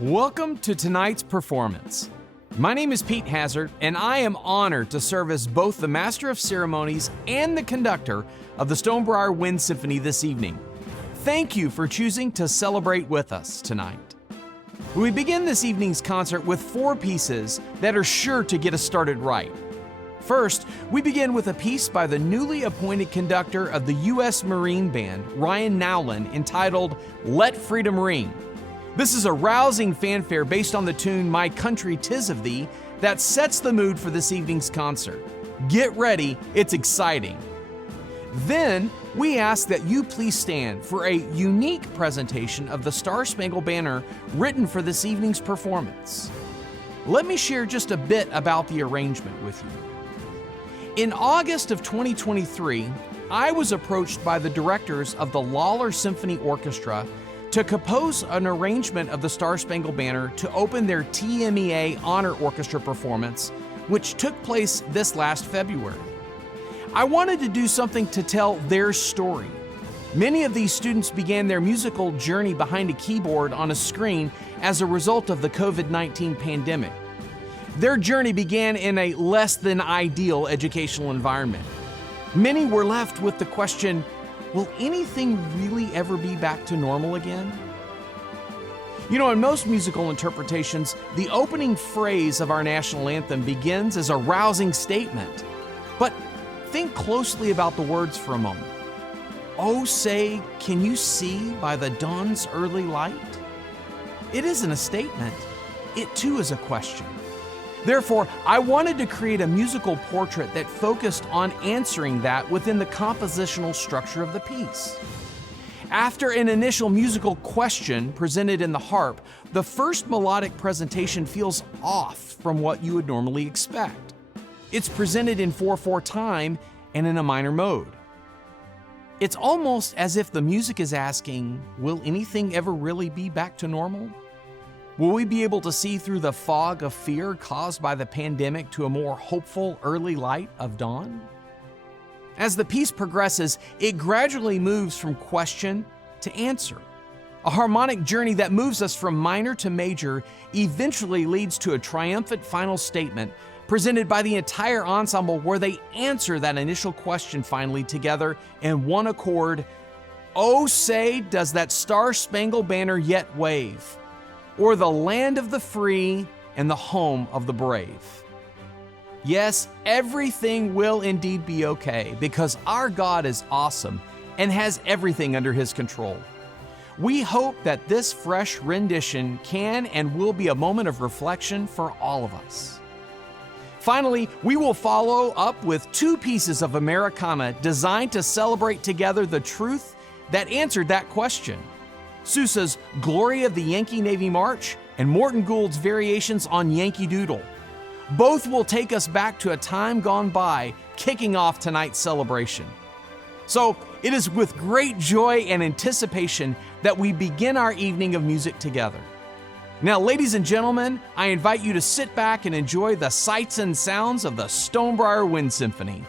Welcome to tonight's performance. My name is Pete Hazzard, and I am honored to serve as both the Master of Ceremonies and the conductor of the Stonebriar Wind Symphony this evening. Thank you for choosing to celebrate with us tonight. We begin this evening's concert with 4 pieces that are sure to get us started right. First, we begin with a piece by the newly appointed conductor of the U.S. Marine Band, Ryan Nowlin, entitled Let Freedom Ring. This is a rousing fanfare based on the tune My Country 'Tis of Thee that sets the mood for this evening's concert. Get ready, it's exciting. Then, we ask that you please stand for a unique presentation of the Star-Spangled Banner written for this evening's performance. Let me share just a bit about the arrangement with you. In August of 2023, I was approached by the directors of the Lawler Symphony Orchestra to compose an arrangement of the Star-Spangled Banner to open their TMEA Honor Orchestra performance, which took place this last February. I wanted to do something to tell their story. Many of these students began their musical journey behind a keyboard on a screen as a result of the COVID-19 pandemic. Their journey began in a less than ideal educational environment. Many were left with the question, will anything really ever be back to normal again? You know, in most musical interpretations, the opening phrase of our national anthem begins as a rousing statement. But think closely about the words for a moment. Oh, say, can you see by the dawn's early light? It isn't a statement. It too is a question. Therefore, I wanted to create a musical portrait that focused on answering that within the compositional structure of the piece. After an initial musical question presented in the harp, the first melodic presentation feels off from what you would normally expect. It's presented in 4/4 time and in a minor mode. It's almost as if the music is asking, will anything ever really be back to normal? Will we be able to see through the fog of fear caused by the pandemic to a more hopeful early light of dawn? As the piece progresses, it gradually moves from question to answer. A harmonic journey that moves us from minor to major eventually leads to a triumphant final statement presented by the entire ensemble where they answer that initial question finally together in one accord. Oh, say, does that star-spangled banner yet wave? Or the land of the free and the home of the brave. Yes, everything will indeed be okay because our God is awesome and has everything under His control. We hope that this fresh rendition can and will be a moment of reflection for all of us. Finally, we will follow up with 2 pieces of Americana designed to celebrate together the truth that answered that question. Sousa's Glory of the Yankee Navy March and Morton Gould's variations on Yankee Doodle. Both will take us back to a time gone by, kicking off tonight's celebration. So it is with great joy and anticipation that we begin our evening of music together. Now, ladies and gentlemen, I invite you to sit back and enjoy the sights and sounds of the Stonebriar Wind Symphony.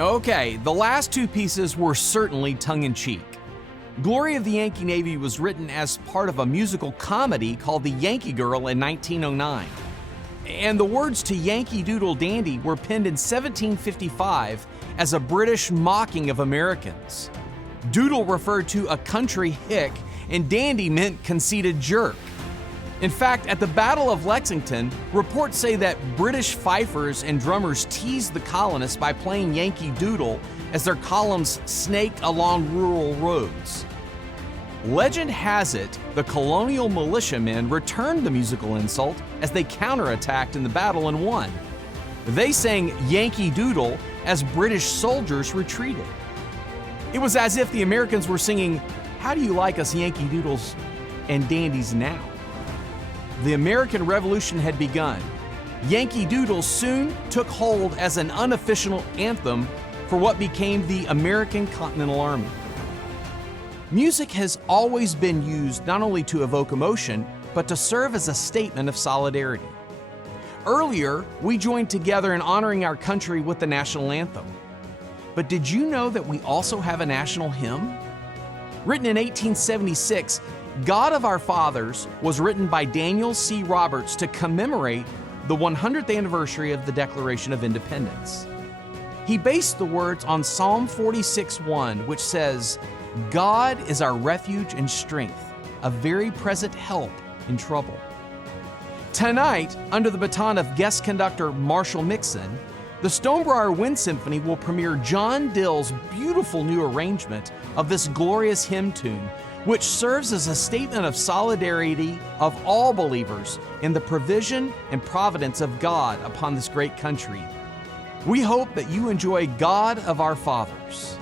Okay, the last two pieces were certainly tongue-in-cheek. Glory of the Yankee Navy was written as part of a musical comedy called The Yankee Girl in 1909. And the words to Yankee Doodle Dandy were penned in 1755 as a British mocking of Americans. Doodle referred to a country hick, and dandy meant conceited jerk. In fact, at the Battle of Lexington, reports say that British fifers and drummers teased the colonists by playing Yankee Doodle as their columns snaked along rural roads. Legend has it the colonial militiamen returned the musical insult as they counterattacked in the battle and won. They sang Yankee Doodle as British soldiers retreated. It was as if the Americans were singing, "How do you like us Yankee Doodles and dandies now?" The American Revolution had begun. Yankee Doodle soon took hold as an unofficial anthem for what became the American Continental Army. Music has always been used not only to evoke emotion, but to serve as a statement of solidarity. Earlier, we joined together in honoring our country with the national anthem. But did you know that we also have a national hymn? Written in 1876, God of Our Fathers was written by Daniel C. Roberts to commemorate the 100th anniversary of the Declaration of Independence. He based the words on Psalm 46:1, which says, "God is our refuge and strength, a very present help in trouble." Tonight, under the baton of guest conductor Marshall Mixon, the Stonebriar Wind Symphony will premiere John Dill's beautiful new arrangement of this glorious hymn tune, which serves as a statement of solidarity of all believers in the provision and providence of God upon this great country. We hope that you enjoy God of Our Fathers.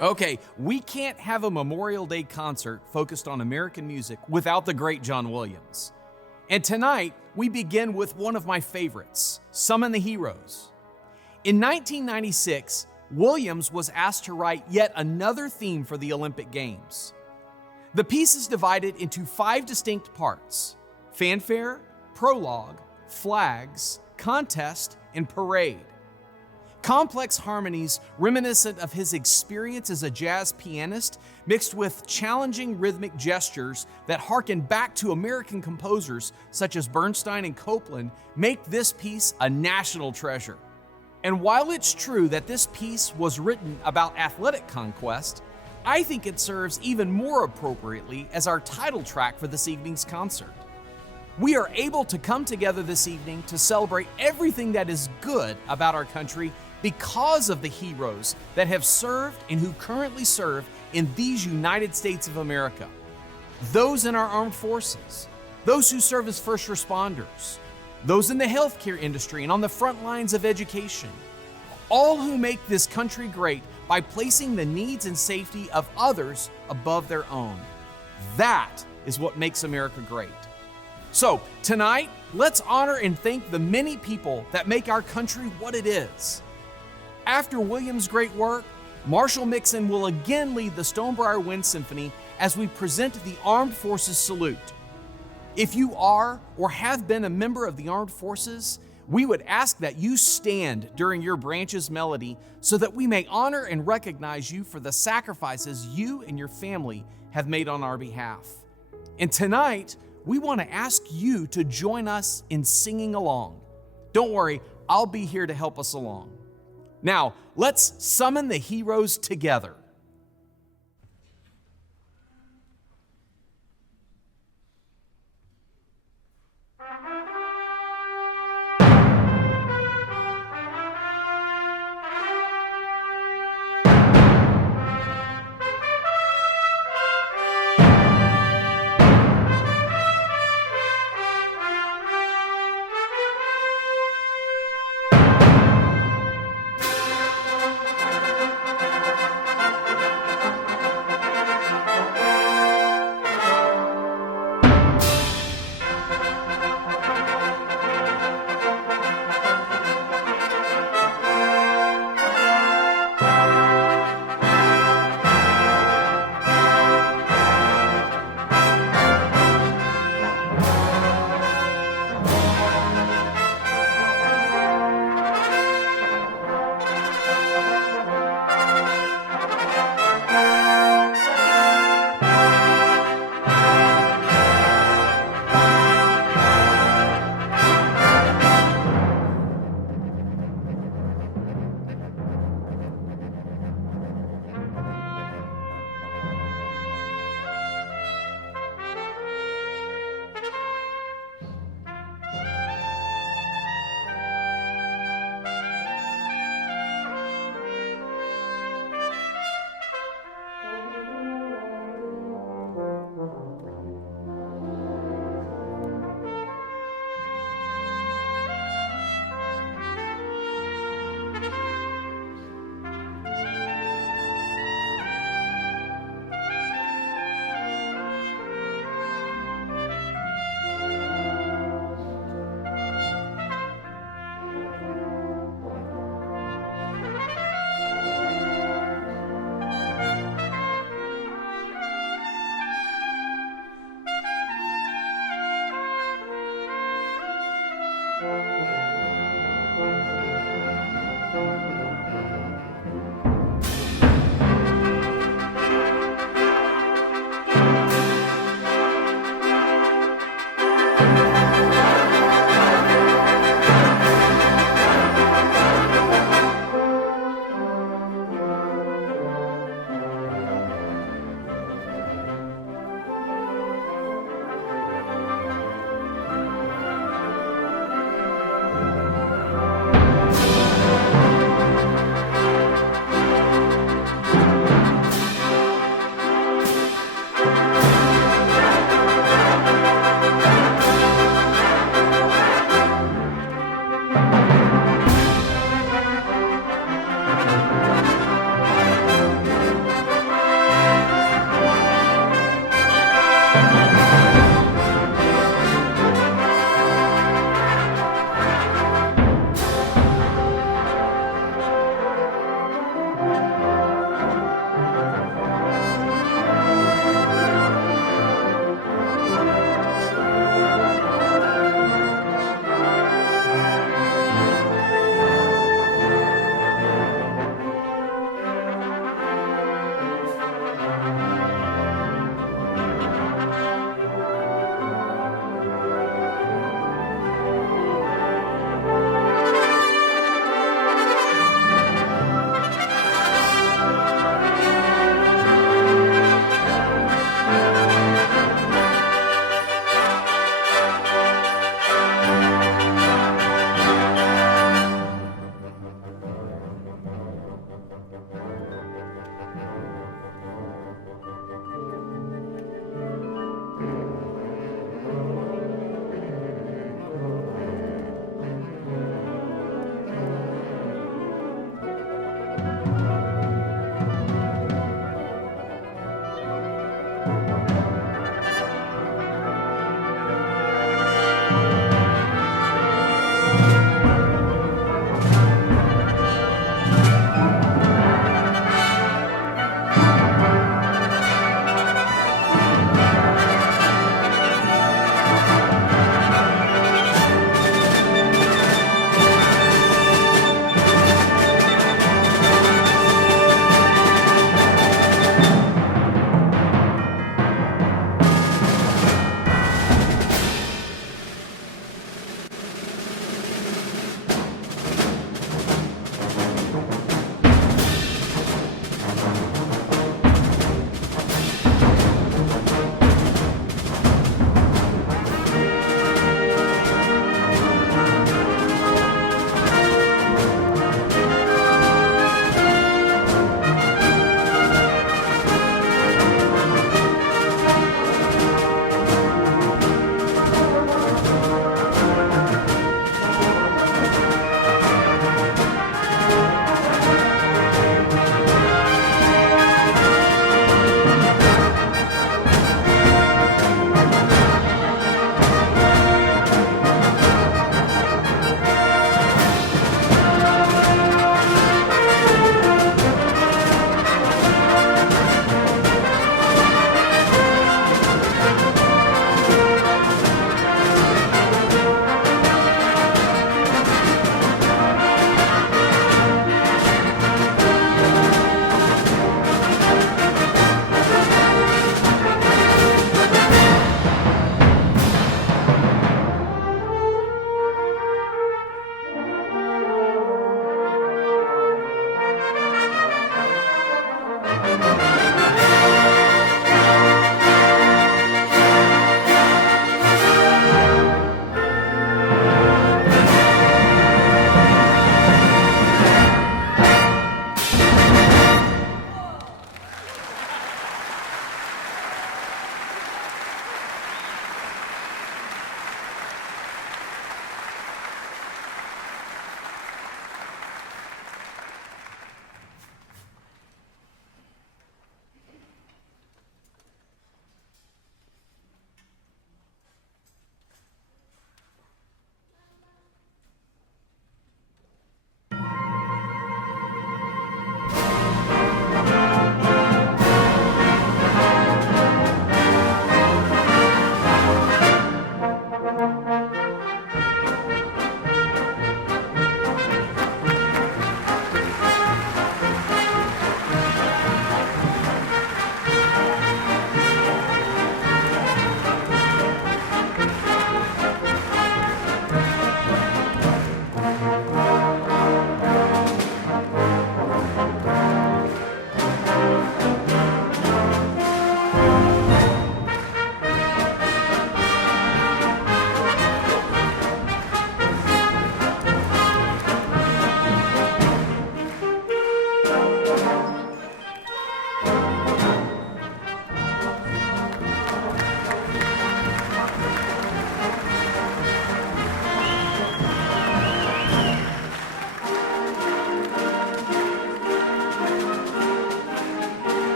Okay, we can't have a Memorial Day concert focused on American music without the great John Williams. And tonight, we begin with one of my favorites, Summon the Heroes. In 1996, Williams was asked to write yet another theme for the Olympic Games. The piece is divided into 5 distinct parts: fanfare, prologue, flags, contest, and parade. Complex harmonies reminiscent of his experience as a jazz pianist, mixed with challenging rhythmic gestures that harken back to American composers such as Bernstein and Copland, make this piece a national treasure. And while it's true that this piece was written about athletic conquest, I think it serves even more appropriately as our title track for this evening's concert. We are able to come together this evening to celebrate everything that is good about our country because of the heroes that have served and who currently serve in these United States of America. Those in our armed forces, those who serve as first responders, those in the healthcare industry and on the front lines of education, all who make this country great by placing the needs and safety of others above their own. That is what makes America great. So tonight, let's honor and thank the many people that make our country what it is. After Williams' great work, Marshall Mixon will again lead the Stonebriar Wind Symphony as we present the Armed Forces Salute. If you are or have been a member of the Armed Forces, we would ask that you stand during your branch's melody so that we may honor and recognize you for the sacrifices you and your family have made on our behalf. And tonight, we want to ask you to join us in singing along. Don't worry, I'll be here to help us along. Now, let's summon the heroes together.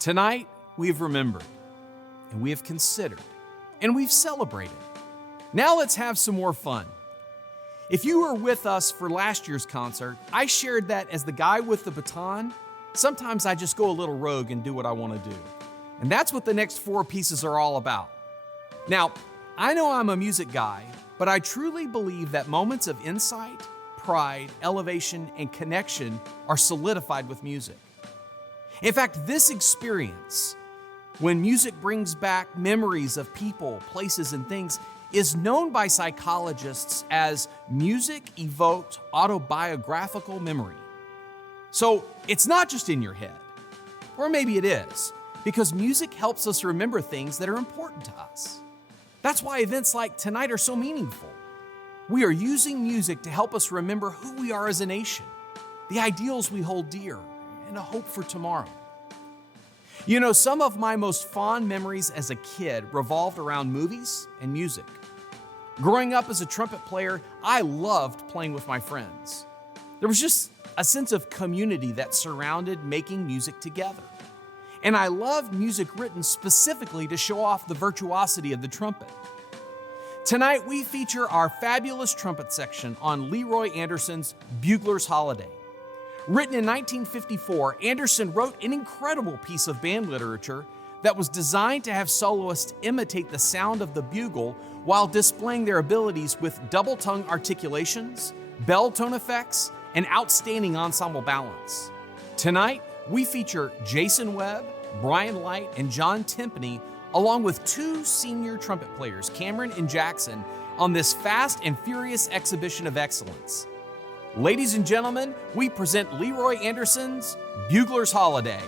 Tonight, we have remembered, and we have considered, and we've celebrated. Now let's have some more fun. If you were with us for last year's concert, I shared that as the guy with the baton, sometimes I just go a little rogue and do what I want to do. And that's what the next 4 pieces are all about. Now, I know I'm a music guy, but I truly believe that moments of insight, pride, elevation, and connection are solidified with music. In fact, this experience, when music brings back memories of people, places, and things, is known by psychologists as music-evoked autobiographical memory. So it's not just in your head, or maybe it is, because music helps us remember things that are important to us. That's why events like tonight are so meaningful. We are using music to help us remember who we are as a nation, the ideals we hold dear, and a hope for tomorrow. You know, some of my most fond memories as a kid revolved around movies and music. Growing up as a trumpet player, I loved playing with my friends. There was just a sense of community that surrounded making music together. And I loved music written specifically to show off the virtuosity of the trumpet. Tonight, we feature our fabulous trumpet section on Leroy Anderson's Bugler's Holiday. Written in 1954, Anderson wrote an incredible piece of band literature that was designed to have soloists imitate the sound of the bugle while displaying their abilities with double-tongue articulations, bell tone effects, and outstanding ensemble balance. Tonight, we feature Jason Webb, Brian Light, and John Timpany, along with 2 senior trumpet players, Cameron and Jackson, on this fast and furious exhibition of excellence. Ladies and gentlemen, we present Leroy Anderson's Bugler's Holiday.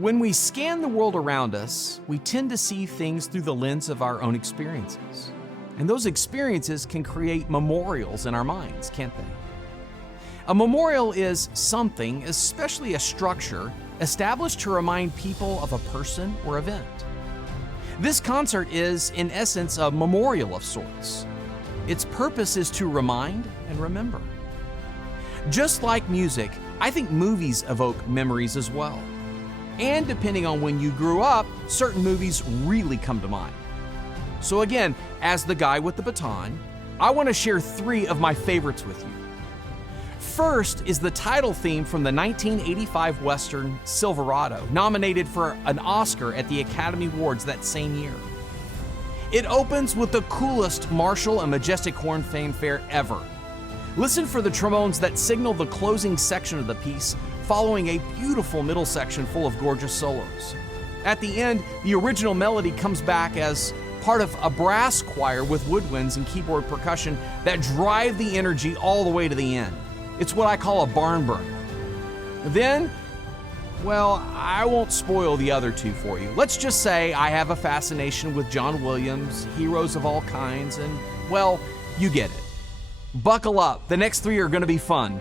When we scan the world around us, we tend to see things through the lens of our own experiences. And those experiences can create memorials in our minds, can't they? A memorial is something, especially a structure, established to remind people of a person or event. This concert is, in essence, a memorial of sorts. Its purpose is to remind and remember. Just like music, I think movies evoke memories as well. And depending on when you grew up, certain movies really come to mind. So again, as the guy with the baton, I want to share 3 of my favorites with you. First is the title theme from the 1985 Western Silverado, nominated for an Oscar at the Academy Awards that same year. It opens with the coolest martial and majestic horn fanfare ever. Listen for the trombones that signal the closing section of the piece, following a beautiful middle section full of gorgeous solos. At the end, the original melody comes back as part of a brass choir with woodwinds and keyboard percussion that drive the energy all the way to the end. It's what I call a barn burner. Then, well, I won't spoil the other 2 for you. Let's just say I have a fascination with John Williams, heroes of all kinds, and, well, you get it. Buckle up, the next 3 are gonna be fun.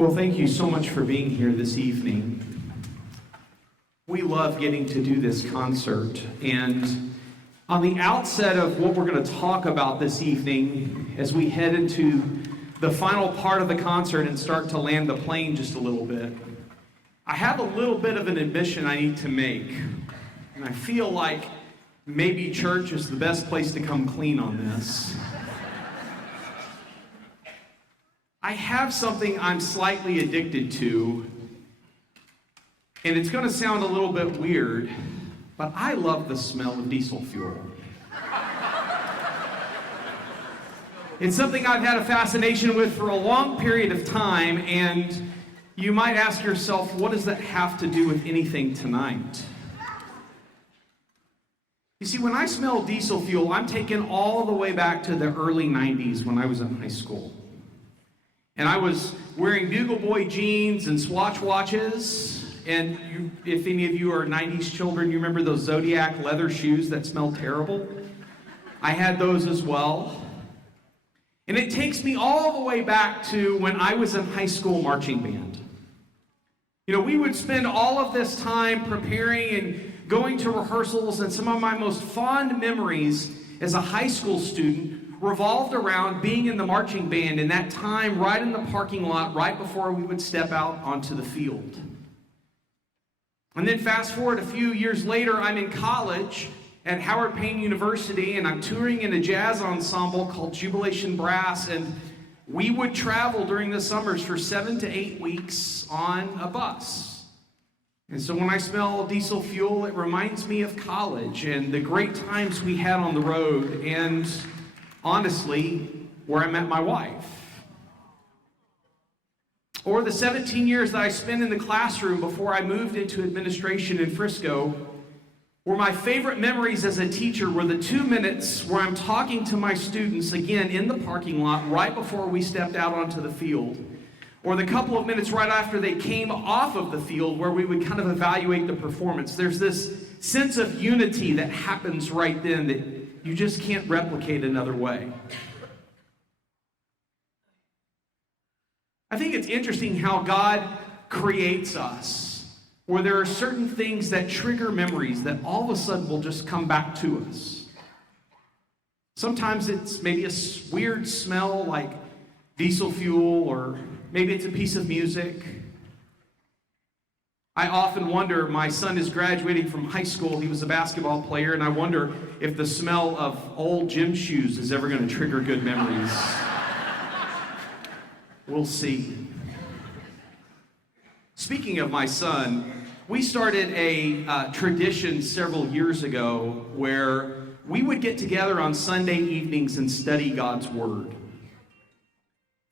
Well, thank you so much for being here this evening. We love getting to do this concert, and on the outset of what we're going to talk about this evening, as we head into the final part of the concert and start to land the plane just a little bit, I have a little bit of an admission I need to make, and I feel like maybe church is the best place to come clean on this. I have something I'm slightly addicted to, and it's going to sound a little bit weird, but I love the smell of diesel fuel. It's something I've had a fascination with for a long period of time, and you might ask yourself, what does that have to do with anything tonight? You see, when I smell diesel fuel, I'm taken all the way back to the early 90s when I was in high school. And I was wearing Bugle Boy jeans and Swatch watches. And if any of you are 90s children, you remember those Zodiac leather shoes that smell terrible? I had those as well. And it takes me all the way back to when I was in high school marching band. You know, we would spend all of this time preparing and going to rehearsals, and some of my most fond memories as a high school student revolved around being in the marching band in that time right in the parking lot right before we would step out onto the field. And then fast forward a few years later, I'm in college at Howard Payne University, and I'm touring in a jazz ensemble called Jubilation Brass, and we would travel during the summers for 7 to 8 weeks on a bus. And so when I smell diesel fuel, it reminds me of college and the great times we had on the road, and honestly, where I met my wife. Or the 17 years that I spent in the classroom before I moved into administration in Frisco, where my favorite memories as a teacher were the 2 minutes where I'm talking to my students, again, in the parking lot right before we stepped out onto the field, or the couple of minutes right after they came off of the field where we would kind of evaluate the performance. There's this sense of unity that happens right then that you just can't replicate another way. I think it's interesting how God creates us, where there are certain things that trigger memories that all of a sudden will just come back to us. Sometimes it's maybe a weird smell like diesel fuel, or maybe it's a piece of music. I often wonder, my son is graduating from high school, he was a basketball player, and I wonder if the smell of old gym shoes is ever going to trigger good memories. We'll see. Speaking of my son, we started a tradition several years ago where we would get together on Sunday evenings and study God's Word.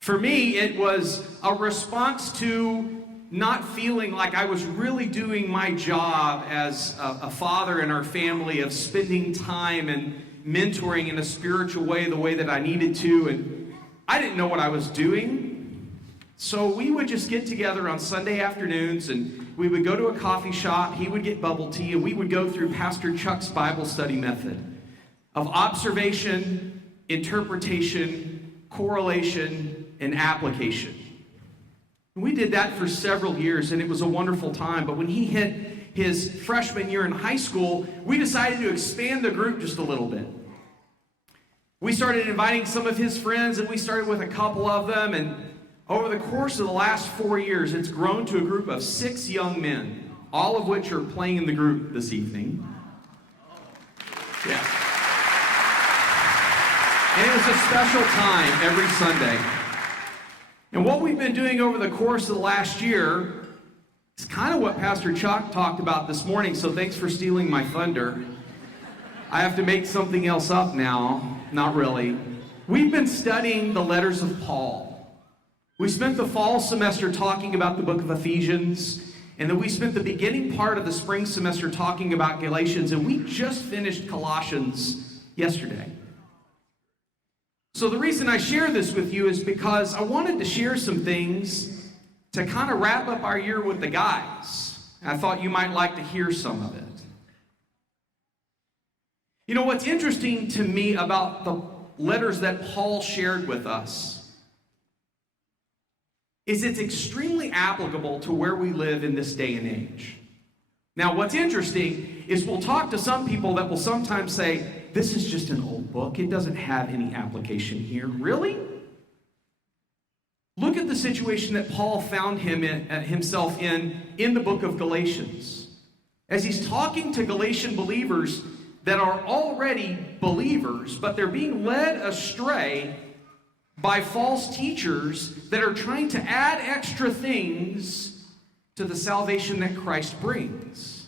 For me, it was a response to not feeling like I was really doing my job as a father in our family, of spending time and mentoring in a spiritual way the way that I needed to, and I didn't know what I was doing. So we would just get together on Sunday afternoons, and we would go to a coffee shop, he would get bubble tea, and we would go through Pastor Chuck's Bible study method of observation, interpretation, correlation, and application. We did that for several years, and it was a wonderful time. But when he hit his freshman year in high school, we decided to expand the group just a little bit. We started inviting some of his friends, and we started with a couple of them, and over the course of the last 4 years, it's grown to a group of 6 young men, all of which are playing in the group this evening. Yeah. And it was a special time every Sunday. And what we've been doing over the course of the last year is kind of what Pastor Chuck talked about this morning, so thanks for stealing my thunder. I have to make something else up now. Not really. We've been studying the letters of Paul. We spent the fall semester talking about the book of Ephesians, and then we spent the beginning part of the spring semester talking about Galatians, and we just finished Colossians yesterday. So the reason I share this with you is because I wanted to share some things to kind of wrap up our year with the guys. And I thought you might like to hear some of it. You know, what's interesting to me about the letters that Paul shared with us is it's extremely applicable to where we live in this day and age. Now, what's interesting is we'll talk to some people that will sometimes say, this is just an old book. It doesn't have any application here. Really? Look at the situation that Paul found himself in the book of Galatians. As he's talking to Galatian believers that are already believers, but they're being led astray by false teachers that are trying to add extra things to the salvation that Christ brings.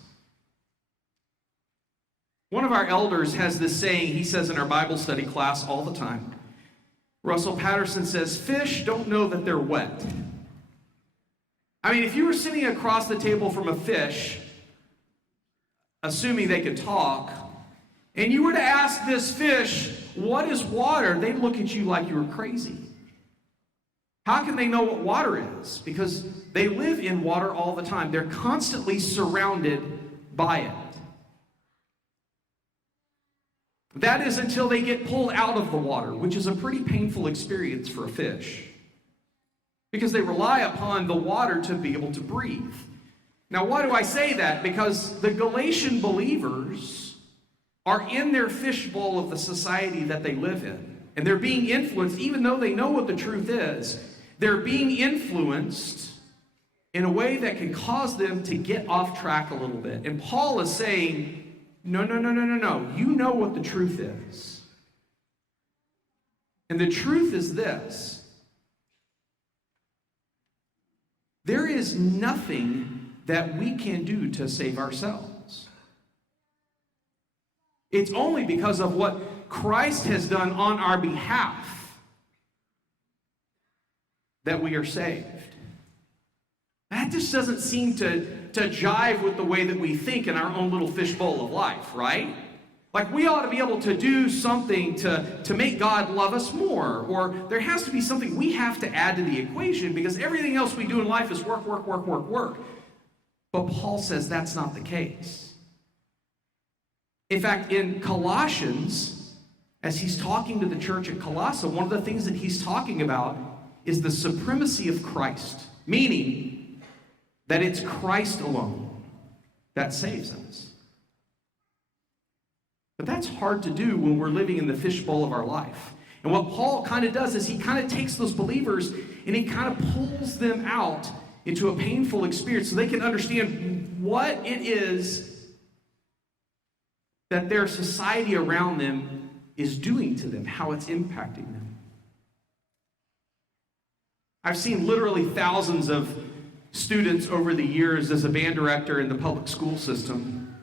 One of our elders has this saying, he says in our Bible study class all the time. Russell Patterson says, fish don't know that they're wet. I mean, if you were sitting across the table from a fish, assuming they could talk, and you were to ask this fish, what is water? They'd look at you like you were crazy. How can they know what water is? Because they live in water all the time. They're constantly surrounded by it. That is until they get pulled out of the water, which is a pretty painful experience for a fish, because they rely upon the water to be able to breathe. Now, why do I say that? Because the Galatian believers are in their fishbowl of the society that they live in, and they're being influenced, even though they know what the truth is, they're being influenced in a way that can cause them to get off track a little bit. And Paul is saying, no. You know what the truth is. And the truth is this. There is nothing that we can do to save ourselves. It's only because of what Christ has done on our behalf that we are saved. That just doesn't seem to jive with the way that we think in our own little fishbowl of life, right? Like, we ought to be able to do something to make God love us more, or there has to be something we have to add to the equation, because everything else we do in life is work. But Paul says that's not the case. In fact, in Colossians, as he's talking to the church at Colossae, one of the things that he's talking about is the supremacy of Christ, meaning that it's Christ alone that saves us. But that's hard to do when we're living in the fishbowl of our life. And what Paul kind of does is he kind of takes those believers and he kind of pulls them out into a painful experience so they can understand what it is that their society around them is doing to them, how it's impacting them. I've seen literally thousands of students over the years as a band director in the public school system.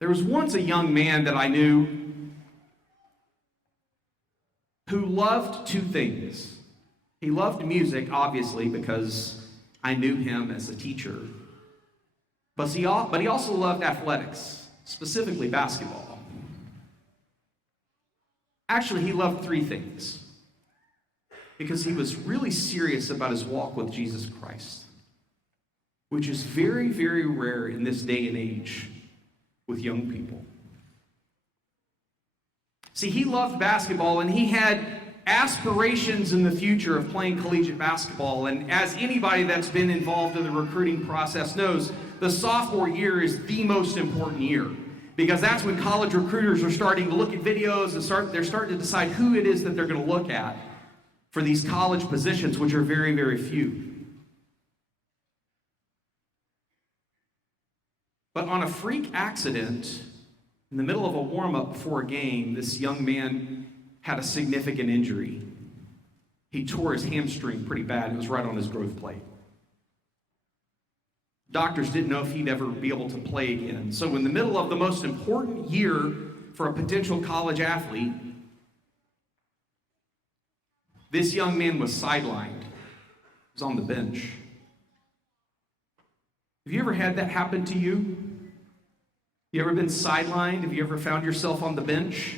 There was once a young man that I knew who loved two things. He loved music, obviously, because I knew him as a teacher. But he also loved athletics, specifically basketball. Actually, he loved three things, because he was really serious about his walk with Jesus Christ, which is very, very rare in this day and age with young people. See, he loved basketball, and he had aspirations in the future of playing collegiate basketball. And as anybody that's been involved in the recruiting process knows, the sophomore year is the most important year, because that's when college recruiters are starting to look at videos and they're starting to decide who it is that they're going to look at for these college positions, which are very, very few. But on a freak accident, in the middle of a warm-up before a game, this young man had a significant injury. He tore his hamstring pretty bad. It was right on his growth plate. Doctors didn't know if he'd ever be able to play again. So in the middle of the most important year for a potential college athlete, this young man was sidelined. He was on the bench. Have you ever had that happen to you? You ever been sidelined? Have you ever found yourself on the bench?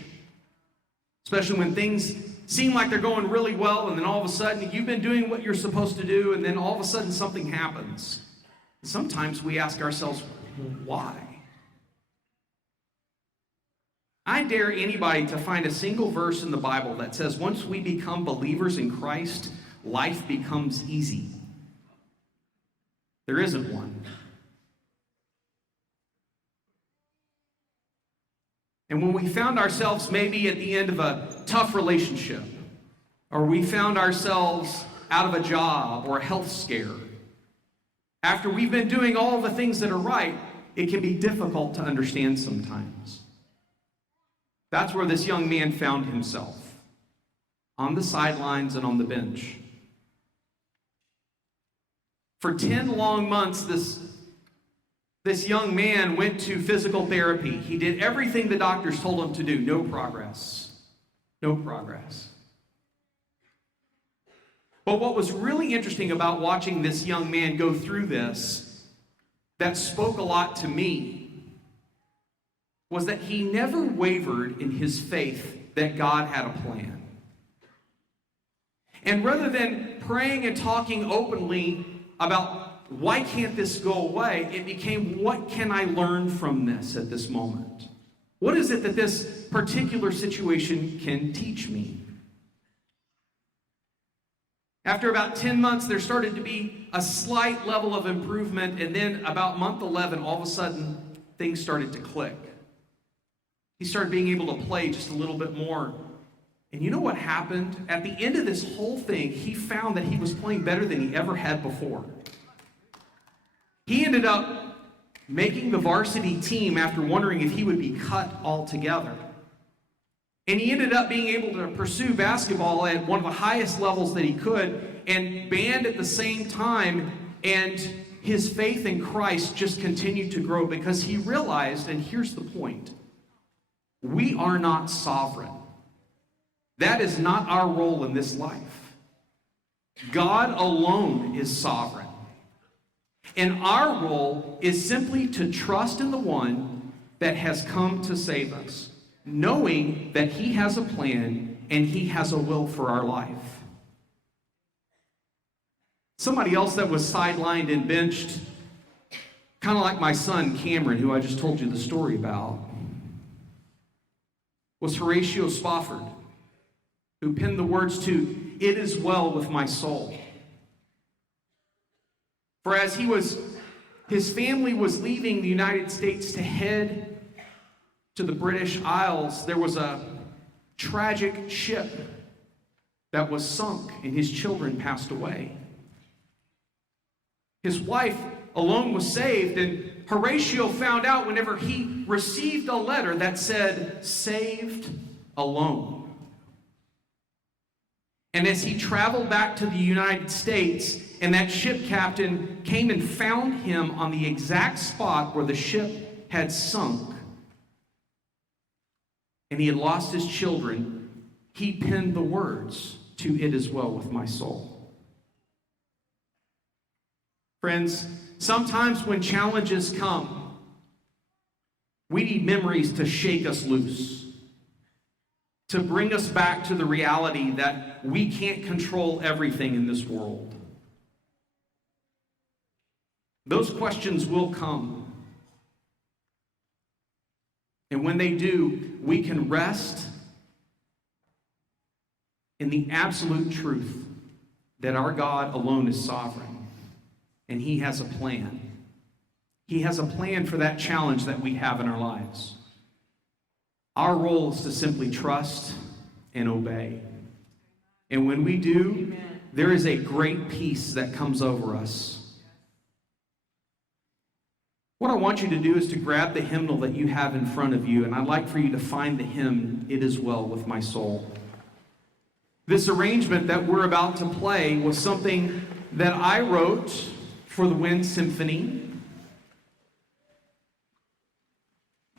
Especially when things seem like they're going really well, and then all of a sudden you've been doing what you're supposed to do, and then all of a sudden something happens. Sometimes we ask ourselves, why? I dare anybody to find a single verse in the Bible that says once we become believers in Christ, life becomes easy. There isn't one. And when we found ourselves maybe at the end of a tough relationship, or we found ourselves out of a job or a health scare, after we've been doing all the things that are right, it can be difficult to understand sometimes. That's where this young man found himself, on the sidelines and on the bench. For 10 long months, this young man went to physical therapy. He did everything the doctors told him to do. No progress. No progress. But what was really interesting about watching this young man go through this, that spoke a lot to me, was that he never wavered in his faith that God had a plan. And rather than praying and talking openly about why can't this go away, it became, what can I learn from this at this moment? What is it that this particular situation can teach me? After about 10 months, there started to be a slight level of improvement, and then about month 11, all of a sudden, things started to click. He started being able to play just a little bit more. And you know what happened? At the end of this whole thing, he found that he was playing better than he ever had before. He ended up making the varsity team after wondering if he would be cut altogether. And he ended up being able to pursue basketball at one of the highest levels that he could, and band at the same time, and his faith in Christ just continued to grow because he realized, and here's the point, we are not sovereign. That is not our role in this life. God alone is sovereign. And our role is simply to trust in the one that has come to save us, knowing that he has a plan and he has a will for our life. Somebody else that was sidelined and benched, kind of like my son Cameron, who I just told you the story about, was Horatio Spofford, who penned the words to "It Is Well With My Soul." For as his family was leaving the United States to head to the British Isles, there was a tragic ship that was sunk and his children passed away. His wife alone was saved, and Horatio found out whenever he received a letter that said, "Saved alone." And as he traveled back to the United States, and that ship captain came and found him on the exact spot where the ship had sunk, and he had lost his children, he penned the words to "It Is Well With My Soul." Friends, sometimes when challenges come, we need memories to shake us loose, to bring us back to the reality that we can't control everything in this world. Those questions will come. And when they do, we can rest in the absolute truth that our God alone is sovereign, and he has a plan. He has a plan for that challenge that we have in our lives. Our role is to simply trust and obey. And when we do, there is a great peace that comes over us. What I want you to do is to grab the hymnal that you have in front of you, and I'd like for you to find the hymn, "It Is Well With My Soul." This arrangement that we're about to play was something that I wrote for the Wind Symphony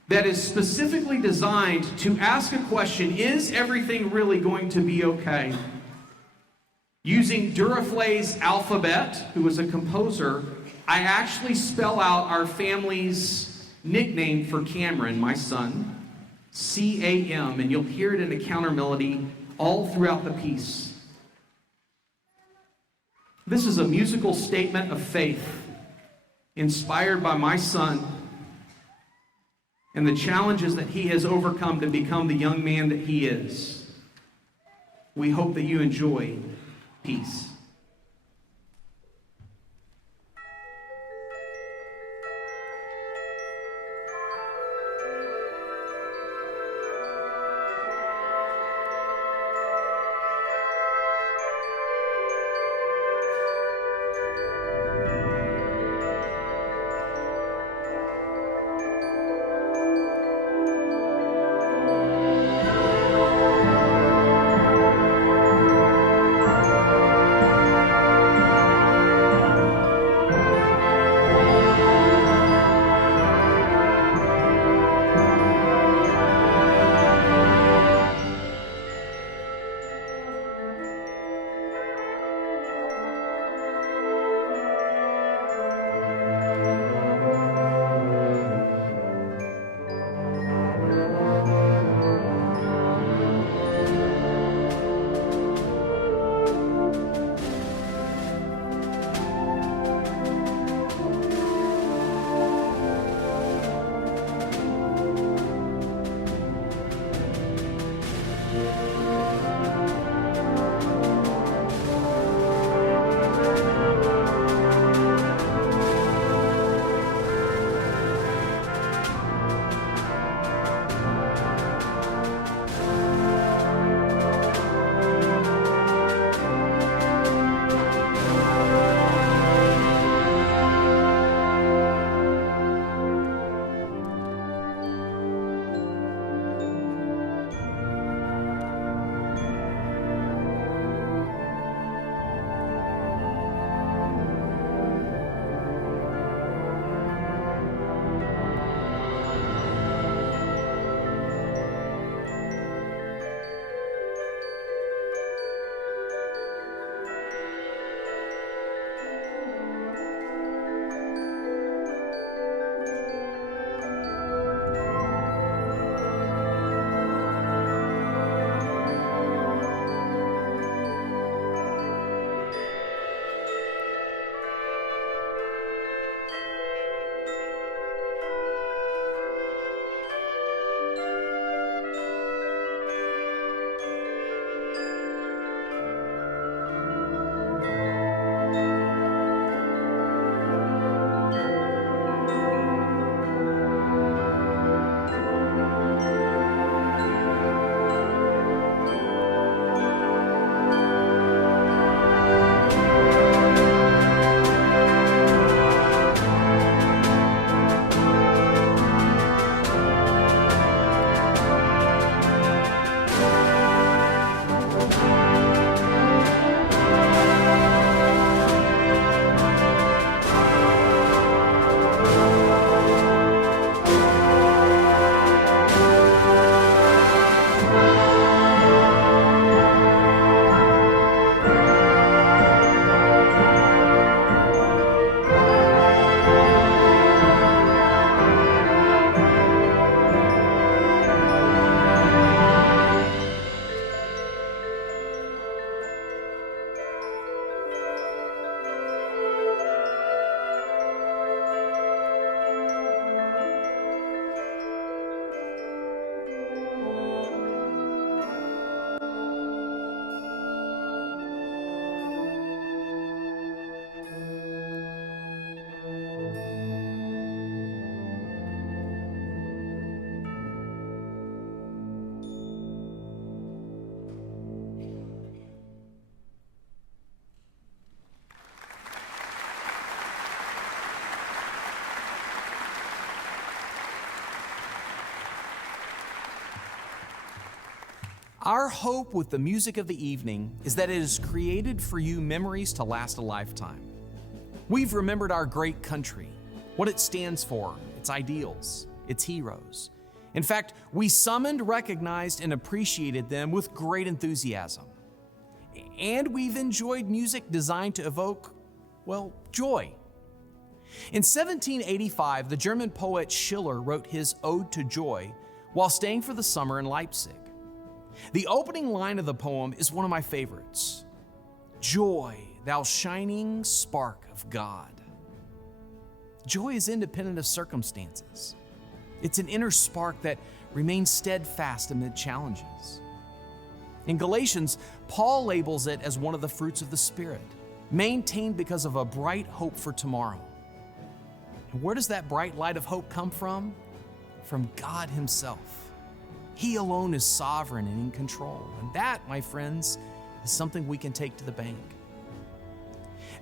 that is specifically designed to ask a question: is everything really going to be okay? Using Duraflay's alphabet, who was a composer, I actually spell out our family's nickname for Cameron, my son, C-A-M, and you'll hear it in a counter melody all throughout the piece. This is a musical statement of faith inspired by my son and the challenges that he has overcome to become the young man that he is. We hope that you enjoy peace. Our hope with the music of the evening is that it has created for you memories to last a lifetime. We've remembered our great country, what it stands for, its ideals, its heroes. In fact, we summoned, recognized, and appreciated them with great enthusiasm. And we've enjoyed music designed to evoke, well, joy. In 1785, the German poet Schiller wrote his Ode to Joy while staying for the summer in Leipzig. The opening line of the poem is one of my favorites. Joy, thou shining spark of God. Joy is independent of circumstances. It's an inner spark that remains steadfast amid challenges. In Galatians, Paul labels it as one of the fruits of the Spirit, maintained because of a bright hope for tomorrow. And where does that bright light of hope come from? From God Himself. He alone is sovereign and in control. And that, my friends, is something we can take to the bank.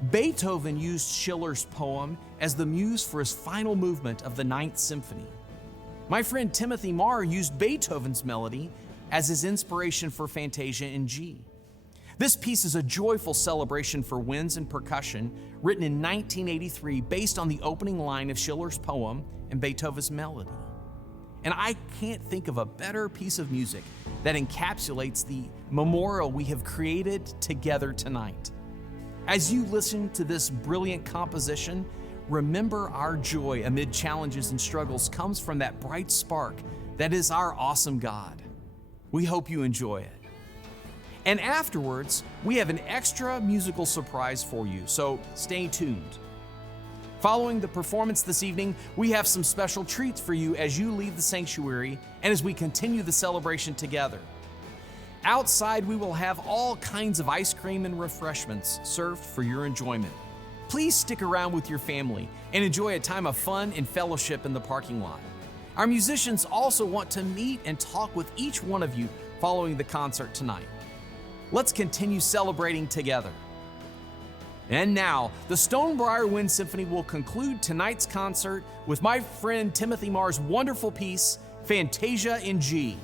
Beethoven used Schiller's poem as the muse for his final movement of the Ninth Symphony. My friend Timothy Marr used Beethoven's melody as his inspiration for Fantasia in G. This piece is a joyful celebration for winds and percussion, written in 1983 based on the opening line of Schiller's poem and Beethoven's melody. And I can't think of a better piece of music that encapsulates the memorial we have created together tonight. As you listen to this brilliant composition, remember our joy amid challenges and struggles comes from that bright spark that is our awesome God. We hope you enjoy it. And afterwards, we have an extra musical surprise for you, so stay tuned. Following the performance this evening, we have some special treats for you as you leave the sanctuary and as we continue the celebration together. Outside, we will have all kinds of ice cream and refreshments served for your enjoyment. Please stick around with your family and enjoy a time of fun and fellowship in the parking lot. Our musicians also want to meet and talk with each one of you following the concert tonight. Let's continue celebrating together. And now, the Stonebriar Wind Symphony will conclude tonight's concert with my friend Timothy Marr's wonderful piece, Fantasia in G.